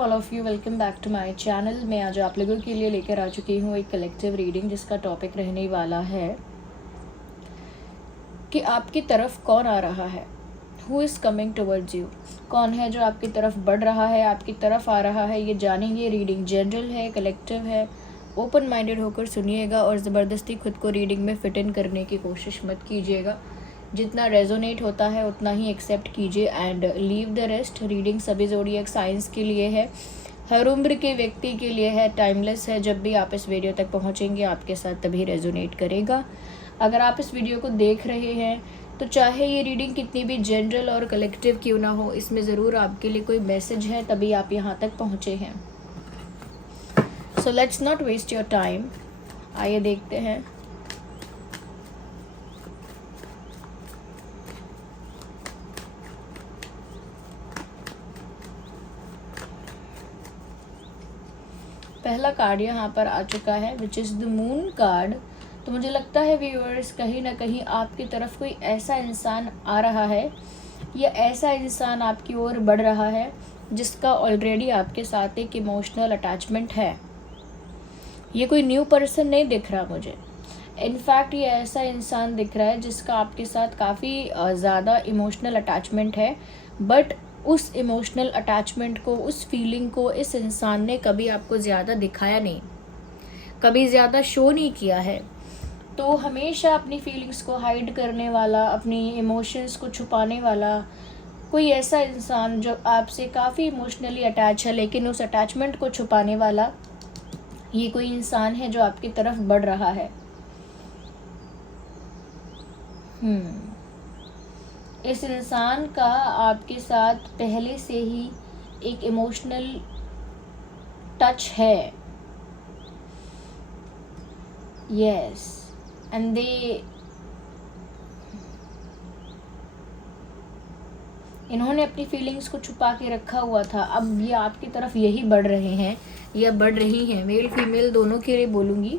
All of you, welcome back to my channel. मैं आज आप लोगों के लिए लेकर आ चुकी हूँ एक कलेक्टिव रीडिंग जिसका टॉपिक रहने वाला है कि आपकी तरफ कौन आ रहा है। Who is coming towards you. कौन है जो आपकी तरफ बढ़ रहा है, आपकी तरफ आ रहा है, ये जानेंगे। रीडिंग जनरल है, कलेक्टिव है। ओपन माइंडेड होकर सुनिएगा और ज़बरदस्ती खुद को रीडिंग में फिट इन करने की कोशिश मत कीजिएगा। जितना रेजोनेट होता है उतना ही एक्सेप्ट कीजिए and leave the rest. Reading सभी ज़ोडिएक साइंस के लिए है, हर उम्र के व्यक्ति के लिए है, टाइमलेस है। जब भी आप इस वीडियो तक पहुंचेंगे आपके साथ तभी रेजोनेट करेगा। अगर आप इस वीडियो को देख रहे हैं तो चाहे ये रीडिंग कितनी भी जनरल और कलेक्टिव क्यों ना हो, इसमें ज़रूर आपके लिए कोई मैसेज है, तभी आप यहाँ तक पहुँचे हैं। So let's not waste your time. आइए देखते हैं। पहला कार्ड यहाँ पर आ चुका है which is the moon card. तो मुझे लगता है व्यूअर्स, कहीं ना कहीं आपकी तरफ कोई ऐसा इंसान आ रहा है या ऐसा इंसान आपकी ओर बढ़ रहा है जिसका ऑलरेडी आपके साथ एक इमोशनल अटैचमेंट है। ये कोई न्यू पर्सन नहीं दिख रहा मुझे। इनफैक्ट ये ऐसा इंसान दिख रहा है जिसका आपके साथ काफ़ी ज़्यादा इमोशनल अटैचमेंट है, बट उस इमोशनल अटैचमेंट को, उस फीलिंग को इस इंसान ने कभी आपको ज़्यादा दिखाया नहीं, कभी ज़्यादा शो नहीं किया है। तो हमेशा अपनी फीलिंग्स को हाइड करने वाला, अपनी इमोशंस को छुपाने वाला कोई ऐसा इंसान जो आपसे काफ़ी इमोशनली अटैच है लेकिन उस अटैचमेंट को छुपाने वाला ये कोई इंसान है जो आपकी तरफ बढ़ रहा है। इस इंसान का आपके साथ पहले से ही एक इमोशनल टच है। यस, एंड इन्होंने अपनी फीलिंग्स को छुपा के रखा हुआ था। अब ये आपकी तरफ यही बढ़ रहे हैं या बढ़ रही हैं, मेल फीमेल दोनों के लिए बोलूँगी।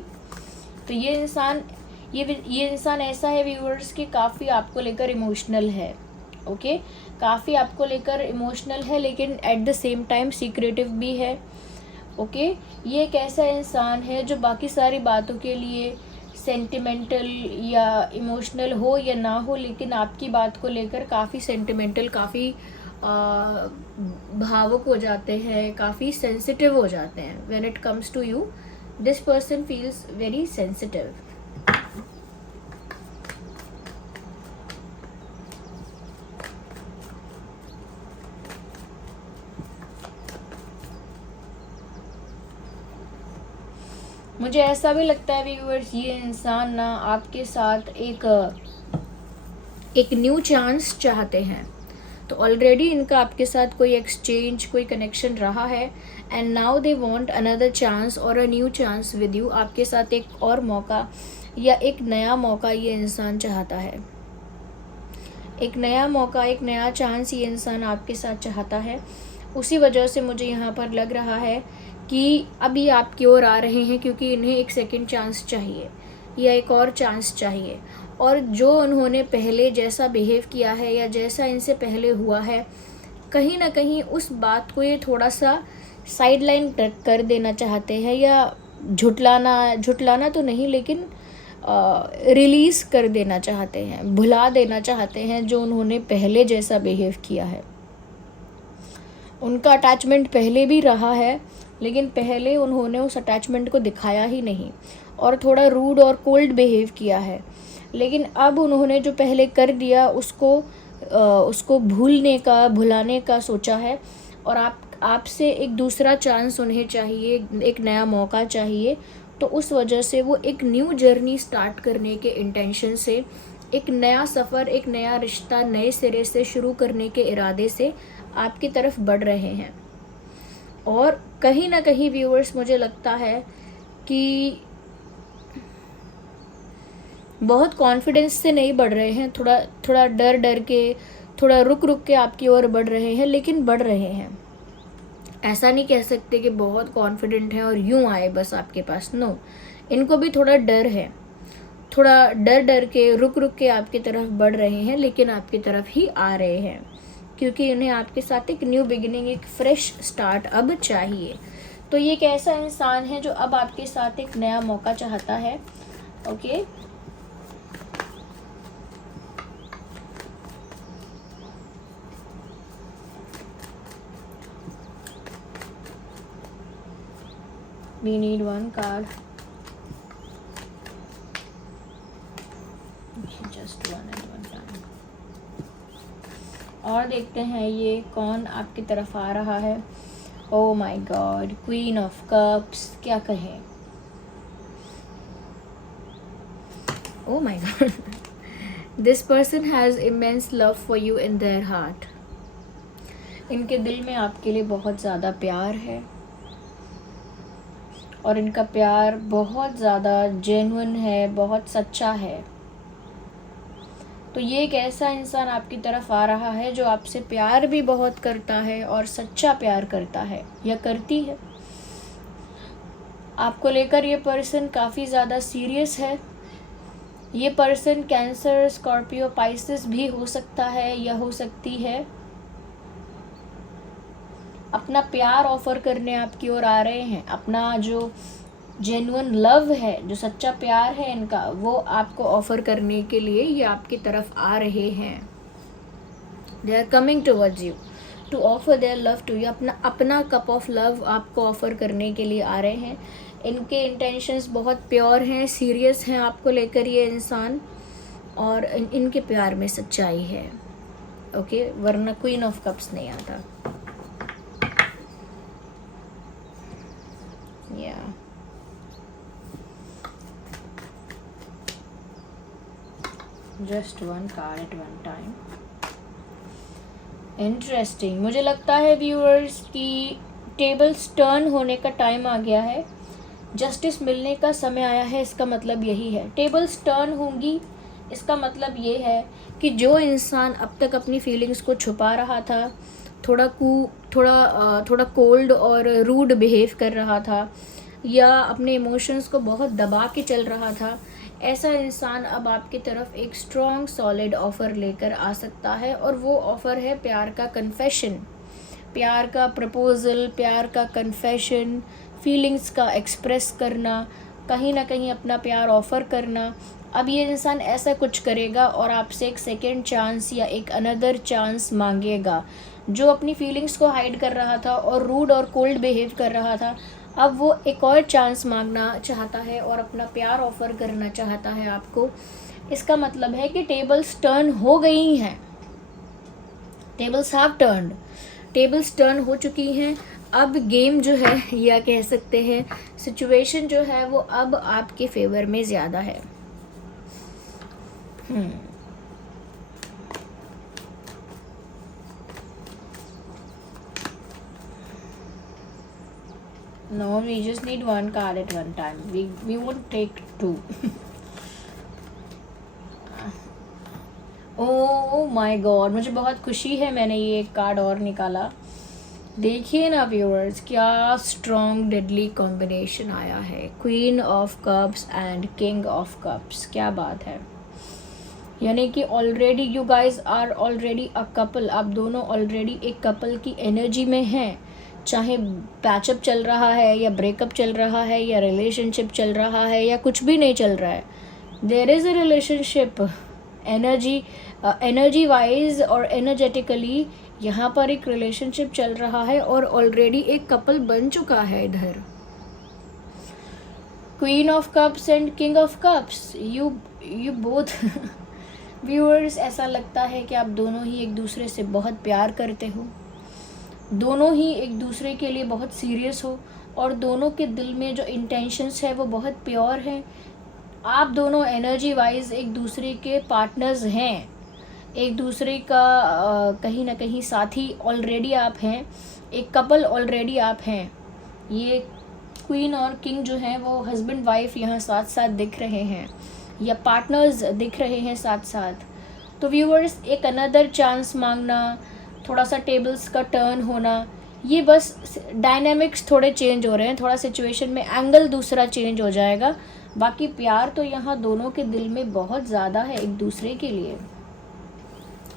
तो ये इंसान ऐसा है व्यूअर्स कि काफ़ी आपको लेकर इमोशनल है। ओके, काफ़ी आपको लेकर इमोशनल है लेकिन at the same time secretive भी है। ओके, ये एक ऐसा इंसान है जो बाकी सारी बातों के लिए सेंटिमेंटल या इमोशनल हो या ना हो, लेकिन आपकी बात को लेकर काफ़ी सेंटिमेंटल, काफ़ी भावुक हो जाते हैं, काफ़ी सेंसिटिव हो जाते हैं। When it comes to you, this person feels very sensitive. मुझे ऐसा भी लगता है व्यूअर्स, ये इंसान ना आपके साथ एक न्यू चांस चाहते हैं। तो ऑलरेडी इनका आपके साथ कोई एक्सचेंज, कोई कनेक्शन रहा है and now they want another chance or a new chance with you. आपके साथ एक और मौका या एक नया मौका ये इंसान चाहता है। एक नया मौका, एक नया चांस ये इंसान आपके साथ चाहता है। उसी वजह से मुझे यहाँ पर लग रहा है कि अभी आपकी ओर आ रहे हैं क्योंकि इन्हें एक सेकंड चांस चाहिए या एक और चांस चाहिए। और जो उन्होंने पहले जैसा बिहेव किया है या जैसा इनसे पहले हुआ है, कहीं ना कहीं उस बात को ये थोड़ा सा साइडलाइन कर देना चाहते हैं, या झुटलाना तो नहीं लेकिन रिलीज़ कर देना चाहते हैं, भुला देना चाहते हैं जो उन्होंने पहले जैसा बिहेव किया है। उनका अटैचमेंट पहले भी रहा है लेकिन पहले उन्होंने उस अटैचमेंट को दिखाया ही नहीं और थोड़ा रूड और कोल्ड बिहेव किया है। लेकिन अब उन्होंने जो पहले कर दिया उसको भुलाने का सोचा है और आपसे एक दूसरा चांस उन्हें चाहिए, एक नया मौका चाहिए। तो उस वजह से वो एक न्यू जर्नी स्टार्ट करने के इंटेंशन से, एक नया सफ़र, एक नया रिश्ता नए सिरे से शुरू करने के इरादे से आपकी तरफ बढ़ रहे हैं। और कहीं ना कहीं व्यूअर्स, मुझे लगता है कि बहुत कॉन्फिडेंस से नहीं बढ़ रहे हैं, थोड़ा डर के, थोड़ा रुक के आपकी ओर बढ़ रहे हैं, लेकिन बढ़ रहे हैं। ऐसा नहीं कह सकते कि बहुत कॉन्फिडेंट हैं और यूं आए बस आपके पास। नो, इनको भी थोड़ा डर है, थोड़ा डर के रुक के आपकी तरफ बढ़ रहे हैं, लेकिन आपकी तरफ ही आ रहे हैं। क्योंकि उन्हें आपके साथ एक न्यू बिगिनिंग, एक फ्रेश स्टार्ट अब चाहिए। तो ये एक ऐसा इंसान है जो अब आपके साथ एक नया मौका चाहता है। Okay, we need one card, just one at one time। और देखते हैं ये कौन आपकी तरफ आ रहा है। Oh my God, queen of cups, क्या कहें। Oh my God, this person has immense love for you in their heart. इनके दिल में आपके लिए बहुत ज़्यादा प्यार है और इनका प्यार बहुत ज़्यादा जेन्युइन है, बहुत सच्चा है। तो ये एक ऐसा इंसान आपकी तरफ आ रहा है जो आपसे प्यार भी बहुत करता है और सच्चा प्यार करता है या करती है। आपको लेकर ये पर्सन काफ़ी ज़्यादा सीरियस है। ये पर्सन कैंसर, स्कॉर्पियो, पाइसेस भी हो सकता है या हो सकती है। अपना प्यार ऑफर करने आपकी ओर आ रहे हैं। अपना जो जेन्युइन लव है, जो सच्चा प्यार है इनका, वो आपको ऑफर करने के लिए ये आपकी तरफ आ रहे हैं। They are coming towards you to offer their love to you. अपना कप ऑफ लव आपको ऑफर करने के लिए आ रहे हैं। इनके इंटेंशंस बहुत प्योर हैं, सीरियस हैं आपको लेकर ये इंसान, और इनके प्यार में सच्चाई है। ओके, वरना क्वीन ऑफ कप्स नहीं आता। या just one card at one time. Interesting. मुझे लगता है व्यूअर्स की टेबल्स टर्न होने का टाइम आ गया है, जस्टिस मिलने का समय आया है। इसका मतलब यही है, टेबल्स टर्न होंगी। इसका मतलब ये है कि जो इंसान अब तक अपनी फीलिंग्स को छुपा रहा था, थोड़ा कोल्ड और रूड बिहेव कर रहा था, या अपने इमोशंस को बहुत दबा के चल रहा था, ऐसा इंसान अब आपकी तरफ एक स्ट्रॉन्ग सॉलिड ऑफ़र लेकर आ सकता है। और वो ऑफ़र है प्यार का कन्फेशन, प्यार का प्रपोज़ल, प्यार का कन्फेशन, फीलिंग्स का एक्सप्रेस करना, कहीं ना कहीं अपना प्यार ऑफ़र करना। अब ये इंसान ऐसा कुछ करेगा और आपसे एक सेकेंड चांस या एक अनदर चांस मांगेगा। जो अपनी फीलिंग्स को हाइड कर रहा था और रूड और कोल्ड बिहेव कर रहा था, अब वो एक और चांस मांगना चाहता है और अपना प्यार ऑफ़र करना चाहता है आपको। इसका मतलब है कि टेबल्स टर्न हो गई हैं, tables have turned, tables turn हो चुकी हैं। अब गेम जो है, या कह सकते हैं सिचुएशन जो है, वो अब आपके फेवर में ज़्यादा है। No, we just need one card at one time. We won't take two. Oh my God, मुझे बहुत खुशी है मैंने ये एक कार्ड और निकाला। देखिए ना व्यूअर्स, क्या स्ट्रॉन्ग डेडली कॉम्बिनेशन आया है, queen of cups and king of cups. क्या बात है। यानी कि already you guys are already a couple. आप दोनों ऑलरेडी एक कपल की एनर्जी में हैं। चाहे पैचअप चल रहा है या ब्रेकअप चल रहा है या रिलेशनशिप चल रहा है या कुछ भी नहीं चल रहा है, there is a relationship. Energy wise और एनर्जेटिकली यहाँ पर एक रिलेशनशिप चल रहा है और ऑलरेडी एक कपल बन चुका है इधर। Queen of cups and king of cups, you both viewers, ऐसा लगता है कि आप दोनों ही एक दूसरे से बहुत प्यार करते हो, दोनों ही एक दूसरे के लिए बहुत सीरियस हो, और दोनों के दिल में जो इंटेंशंस है वो बहुत प्योर हैं। आप दोनों एनर्जी वाइज एक दूसरे के पार्टनर्स हैं, एक दूसरे का कहीं ना कहीं साथी ऑलरेडी आप हैं, एक कपल ऑलरेडी आप हैं। ये क्वीन और किंग जो हैं वो हस्बैंड वाइफ यहाँ साथ साथ दिख रहे हैं, या पार्टनर्स दिख रहे हैं साथ साथ। तो व्यूअर्स, एक अनदर चांस मांगना, थोड़ा सा टेबल्स का टर्न होना, ये बस डायनामिक्स थोड़े चेंज हो रहे हैं, थोड़ा सिचुएशन में एंगल दूसरा चेंज हो जाएगा। बाकी प्यार तो यहाँ दोनों के दिल में बहुत ज़्यादा है एक दूसरे के लिए।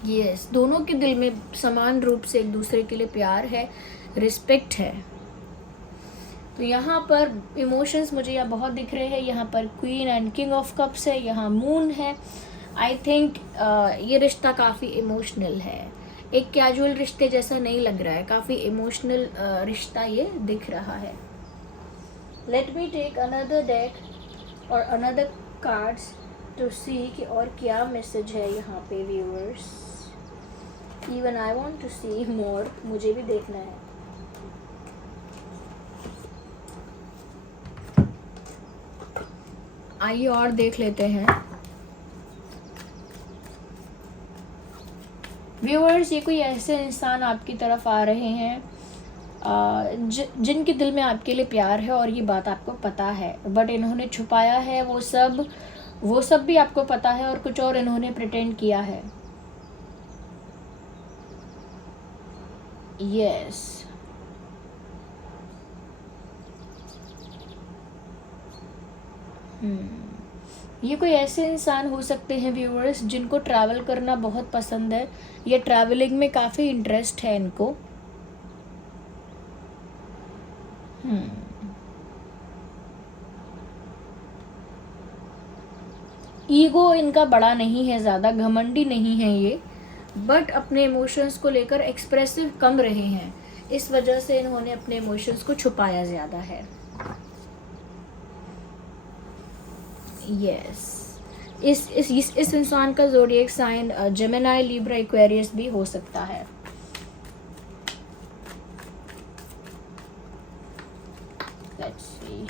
यस, दोनों के दिल में समान रूप से एक दूसरे के लिए प्यार है, रिस्पेक्ट है। तो यहाँ पर इमोशंस मुझे यहाँ बहुत दिख रहे हैं। यहाँ पर queen and king of cups है, यहाँ मून है। आई थिंक ये रिश्ता काफ़ी इमोशनल है, एक कैजुअल रिश्ते जैसा नहीं लग रहा है, काफ़ी इमोशनल रिश्ता ये दिख रहा है। Let me take another deck or another cards to see कि और क्या मैसेज है यहाँ पे viewers. Even I want to see more, मुझे भी देखना है। आइए और देख लेते हैं व्यूअर्स। ये कोई ऐसे इंसान आपकी तरफ आ रहे हैं जिनके दिल में आपके लिए प्यार है और ये बात आपको पता है, बट इन्होंने छुपाया है वो सब भी आपको पता है और कुछ और इन्होंने प्रिटेंड किया है। यस, ये कोई ऐसे इंसान हो सकते हैं व्यूअर्स जिनको ट्रैवल करना बहुत पसंद है या ट्रैवलिंग में काफ़ी इंटरेस्ट है इनको। ईगो इनका बड़ा नहीं है, ज़्यादा घमंडी नहीं है ये, बट अपने इमोशंस को लेकर एक्सप्रेसिव कम रहे हैं, इस वजह से इन्होंने अपने इमोशंस को छुपाया ज़्यादा है। यस, इस इंसान का zodiac sign Gemini, Libra, Aquarius भी हो सकता है। Let's see.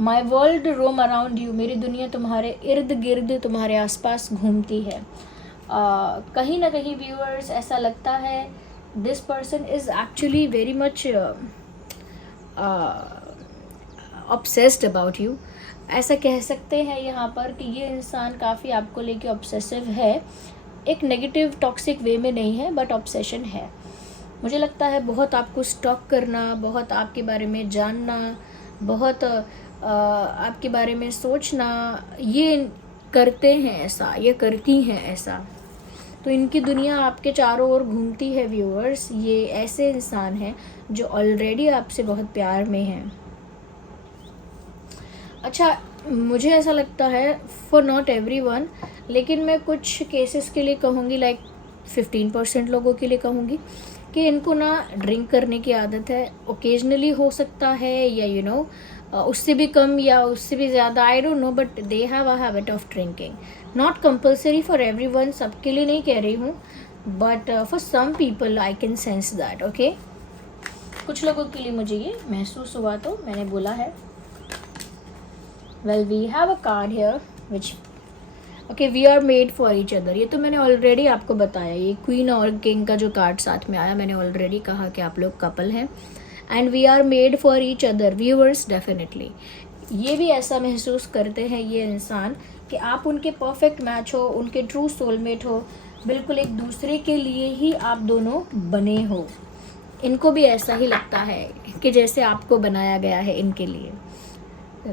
My world roam around you, मेरी दुनिया तुम्हारे इर्द गिर्द, तुम्हारे आसपास घूमती है। कहीं ना कहीं व्यूअर्स ऐसा लगता है this person is actually very much obsessed about you. ऐसा कह सकते हैं यहाँ पर कि ये इंसान काफ़ी आपको लेके ऑब्सेसिव है, एक नेगेटिव टॉक्सिक वे में नहीं है, बट ऑब्सेशन है। मुझे लगता है बहुत आपको स्टॉक करना, बहुत आपके बारे में जानना, बहुत आपके बारे में सोचना, ये करते हैं ऐसा, ये करती हैं ऐसा। तो इनकी दुनिया आपके चारों ओर घूमती है व्यूअर्स। ये ऐसे इंसान हैं जो ऑलरेडी आपसे बहुत प्यार में हैं। अच्छा, मुझे ऐसा लगता है फॉर नॉट एवरीवन, लेकिन मैं कुछ केसेस के लिए कहूँगी, लाइक 15% लोगों के लिए कहूँगी कि इनको ना ड्रिंक करने की आदत है। ओकेजनली हो सकता है या उससे भी कम या उससे भी ज़्यादा, I don't know, but they have a habit of drinking. Not compulsory for everyone, सबके लिए नहीं कह रही हूँ, but for some people I can sense that. Okay, कुछ लोगों के लिए मुझे ये महसूस हुआ तो मैंने बोला है। Well, we have a card here which okay, we are made for each other. ये तो मैंने ऑलरेडी आपको बताया, ये क्वीन और किंग का जो कार्ड साथ में आया, मैंने ऑलरेडी कहा कि आप लोग कपल हैं and we are made for each other. Viewers, definitely ये भी ऐसा महसूस करते हैं ये इंसान कि आप उनके परफेक्ट मैच हो, उनके ट्रू सोलमेट हो, बिल्कुल एक दूसरे के लिए ही आप दोनों बने हो। इनको भी ऐसा ही लगता है कि जैसे आपको बनाया गया है इनके लिए।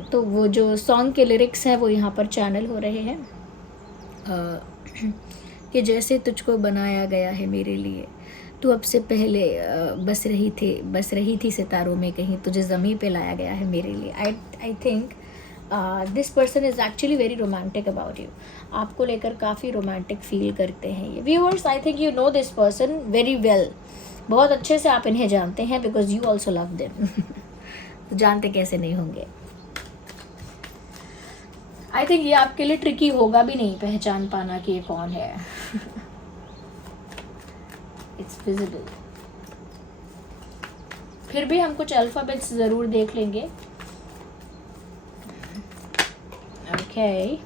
तो वो जो सॉन्ग के लिरिक्स हैं वो यहाँ पर चैनल हो रहे हैं कि जैसे तुझको बनाया गया है मेरे लिए, तू अब से पहले बस रही थी सितारों में, कहीं तुझे ज़मीं पे लाया गया है मेरे लिए। I think this person is actually very romantic about you. आपको लेकर काफ़ी रोमांटिक फील करते हैं ये viewers. I think you know this person very well, बहुत अच्छे से आप इन्हें जानते हैं because you also love them. तो जानते कैसे नहीं होंगे। आई थिंक ये आपके लिए ट्रिकी होगा भी नहीं पहचान पाना कि ये कौन है। It's visible. फिर भी हम कुछ अल्फाबेट्स ज़रूर देख लेंगे। Okay,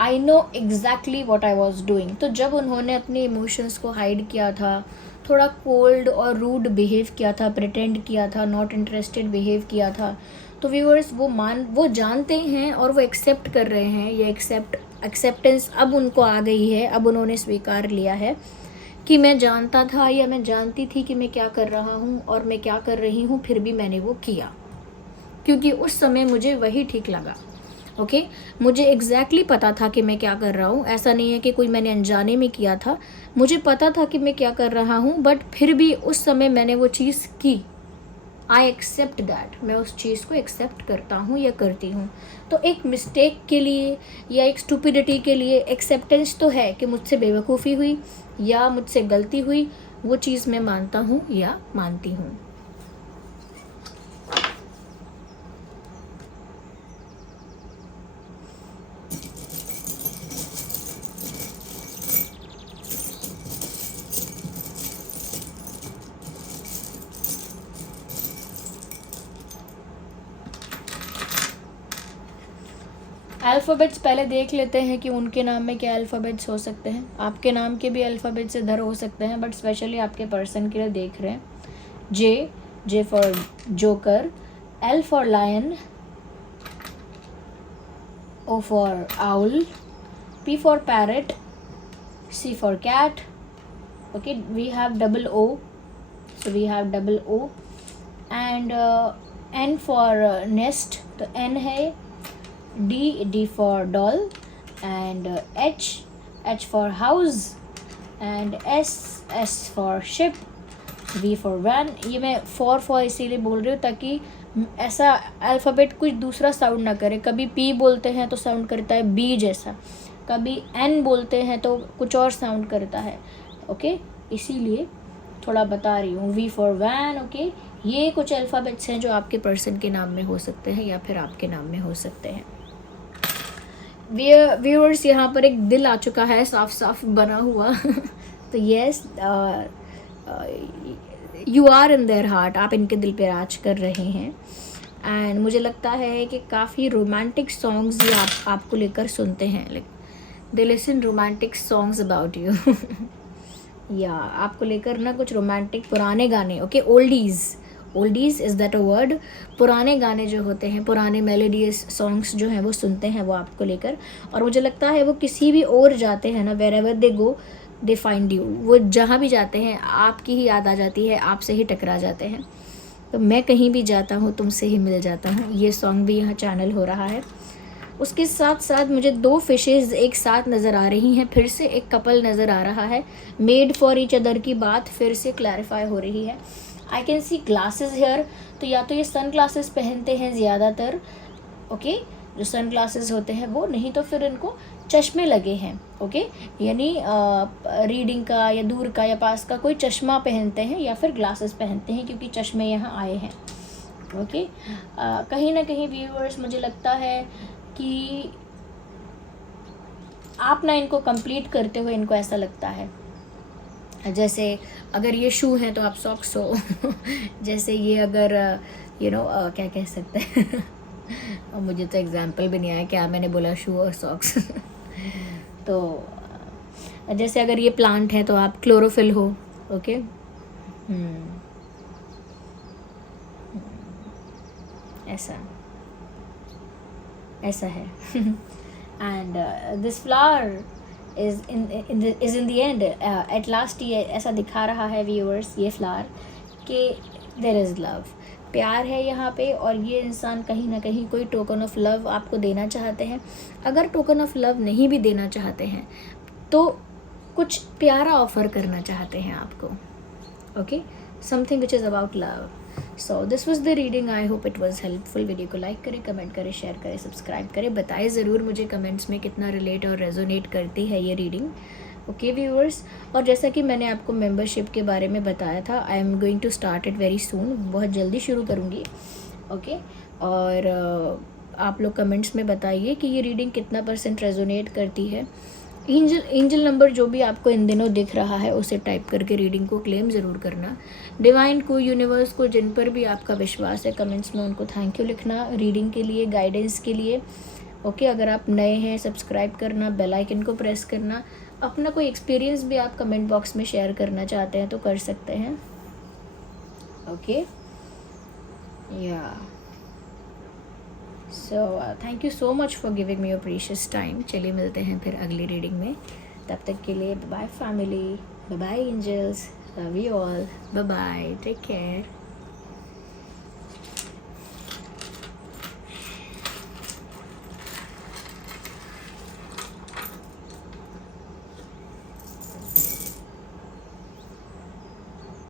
I know exactly what I was doing. तो जब उन्होंने अपने इमोशंस को हाइड किया था, थोड़ा कोल्ड और रूड बिहेव किया था, प्रिटेंड किया था, नॉट इंटरेस्टेड बिहेव किया था, तो व्यूअर्स वो जानते हैं और वो एक्सेप्ट कर रहे हैं। ये एक्सेप्टेंस अब उनको आ गई है, अब उन्होंने स्वीकार लिया है कि मैं जानता था या मैं जानती थी कि मैं क्या कर रहा हूँ और मैं क्या कर रही हूँ, फिर भी मैंने वो किया क्योंकि उस समय मुझे वही ठीक लगा। ओके मुझे एग्जैक्टली पता था कि मैं क्या कर रहा हूँ, ऐसा नहीं है कि कोई मैंने अनजाने में किया था, मुझे पता था कि मैं क्या कर रहा हूँ, बट फिर भी उस समय मैंने वो चीज़ की। आई एक्सेप्ट दैट, मैं उस चीज़ को एक्सेप्ट करता हूँ या करती हूँ। तो एक मिस्टेक के लिए या एक स्टूपिडिटी के लिए एक्सेप्टेंस तो है कि मुझसे बेवकूफ़ी हुई या मुझसे गलती हुई, वो चीज़ मैं मानता हूँ या मानती हूँ। अल्फ़ाबेट्स पहले देख लेते हैं कि उनके नाम में क्या अल्फ़ाबेट्स हो सकते हैं। आपके नाम के भी अल्फ़ाबेट्स इधर हो सकते हैं, बट स्पेशली आपके पर्सन के लिए देख रहे हैं। J for joker, L for lion, O for owl, P for parrot, C for cat, okay we have double O, so we have double O, and N for nest, तो N है, D for doll, and H for house, and S for ship, V for van। ये मैं for इसीलिए बोल रही हूँ ताकि ऐसा अल्फ़ाबेट कुछ दूसरा साउंड ना करे। कभी P बोलते हैं तो साउंड करता है B जैसा, कभी N बोलते हैं तो कुछ और साउंड करता है, ओके इसीलिए थोड़ा बता रही हूँ। V for van, ओके ये कुछ अल्फ़ाबेट्स हैं जो आपके पर्सन के नाम में हो सकते हैं या फिर आपके नाम में हो सकते हैं। व्यूअर्स यहाँ पर एक दिल आ चुका है साफ साफ बना हुआ तो yes you are in their heart, आप इनके दिल पे राज कर रहे हैं। एंड मुझे लगता है कि काफ़ी रोमांटिक सॉन्ग्स ये आपको लेकर सुनते हैं, like they listen romantic songs about you या आपको लेकर ना कुछ रोमांटिक पुराने गाने, okay oldies is that a word, पुराने गाने जो होते हैं, पुराने मेलोडियस सॉन्ग्स जो हैं वो सुनते हैं वो आपको लेकर। और मुझे लगता है वो किसी भी और जाते हैं ना, wherever they go they find you, वो जहाँ भी जाते हैं आपकी ही याद आ जाती है, आपसे ही टकरा जाते हैं। तो मैं कहीं भी जाता हूँ तुमसे ही मिल जाता हूँ, ये सॉन्ग भी यहाँ चैनल हो रहा है। उसके साथ साथ मुझे 2 फिशेज़ एक साथ नज़र आ रही हैं, फिर से एक कपल नज़र आ रहा है, मेड फॉर ईच अदर की बात फिर से क्लैरिफाई हो रही है। I can see glasses here, तो या तो ये सन ग्लासेस पहनते हैं ज़्यादातर, ओके जो सन ग्लासेस होते हैं वो, नहीं तो फिर इनको चश्मे लगे हैं, ओके यानी रीडिंग का या दूर का या पास का कोई चश्मा पहनते हैं या फिर ग्लासेस पहनते हैं क्योंकि चश्मे यहाँ आए हैं, ओके कहीं ना कहीं व्यूअर्स मुझे लगता है कि आप ना इनको कंप्लीट करते हुए इनको ऐसा लगता है जैसे अगर ये शू हैं तो आप सॉक्स हो जैसे ये अगर क्या कह सकते हैं और मुझे तो एग्जांपल भी नहीं आया क्या मैंने बोला, शू और सॉक्स तो जैसे अगर ये प्लांट है तो आप क्लोरोफिल हो, ओके ऐसा है and this flower is in the end at last ये ऐसा दिखा रहा है व्यूअर्स, ये फ्लावर कि देयर इज़ लव, प्यार है यहाँ पे, और ये इंसान कहीं ना कहीं कोई टोकन ऑफ लव आपको देना चाहते हैं। अगर टोकन ऑफ लव नहीं भी देना चाहते हैं तो कुछ प्यारा ऑफ़र करना चाहते हैं आपको, okay something which is about love. So this was the reading, I hope it was helpful. Video को लाइक करें, कमेंट करें, शेयर करें, सब्सक्राइब करें, बताएं ज़रूर मुझे कमेंट्स में कितना रिलेट और रेजोनेट करती है ये रीडिंग, ओके व्यूअर्स। और जैसा कि मैंने आपको मेंबरशिप के बारे में बताया था, I am going to start it very soon, बहुत जल्दी शुरू करूँगी, ओके और आप लोग कमेंट्स में बताइए कि ये रीडिंग कितना % रेजोनेट करती है। एंजल नंबर जो भी आपको इन दिनों दिख रहा है उसे टाइप करके रीडिंग को क्लेम ज़रूर करना। डिवाइन को, यूनिवर्स को, जिन पर भी आपका विश्वास है, कमेंट्स में उनको थैंक यू लिखना रीडिंग के लिए, गाइडेंस के लिए, ओके अगर आप नए हैं सब्सक्राइब करना, बेल आइकन को प्रेस करना। अपना कोई एक्सपीरियंस भी आप कमेंट बॉक्स में शेयर करना चाहते हैं तो कर सकते हैं, ओके या so thank you so much for giving me your precious time. चलिए मिलते हैं फिर अगली रीडिंग में, तब तक के लिए bye family, bye angels, love you all, bye take care.